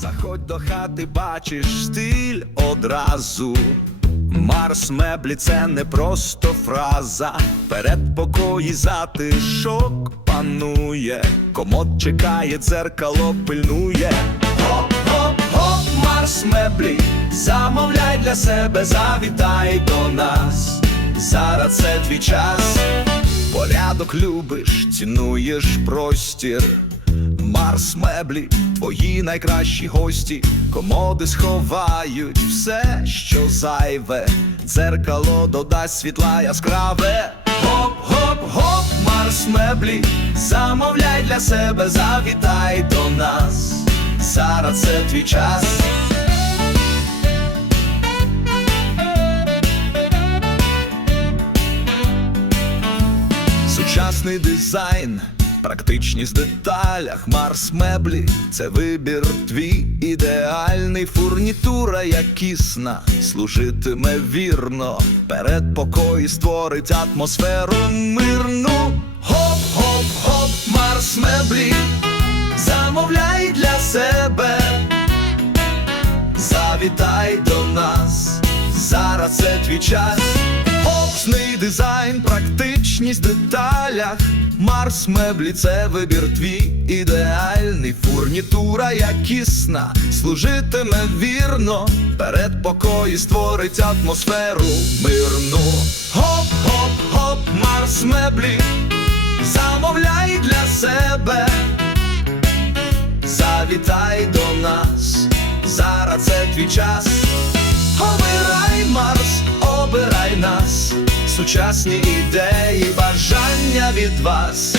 Заходь до хати, бачиш стиль одразу. Марс меблі це не просто фраза. Передпокої затишок панує. Комод чекає, дзеркало пильнує. Хоп, хоп, хоп, Марс меблі. Замовляй для себе, завітай до нас. Зараз це твій час. Порядок любиш, цінуєш простір. Марс меблі, твої найкращі гості, комоди сховають все, що зайве, дзеркало додасть світла яскраве. Гоп, гоп, гоп, Марс меблі, замовляй для себе, завітай до нас. Зараз це твій час. Сучасний дизайн, практичність деталях, Марс меблі це вибір твій ідеальний фурнітура якісна, служитиме вірно, передпокої створить атмосферу мирну. Хоп, хоп, хоп, Марс меблі, замовляй для себе. Завітай до нас, зараз це твій час. Опсний дизайн, практичність в деталях. Марс меблі це вибір твій ідеальний фурнітура якісна, служитиме вірно, передпокої створить атмосферу мирну. Гоп, Марс меблі, замовляй для себе. Завітай до нас, зараз це твій час. Сучасні ідеї, бажання від вас.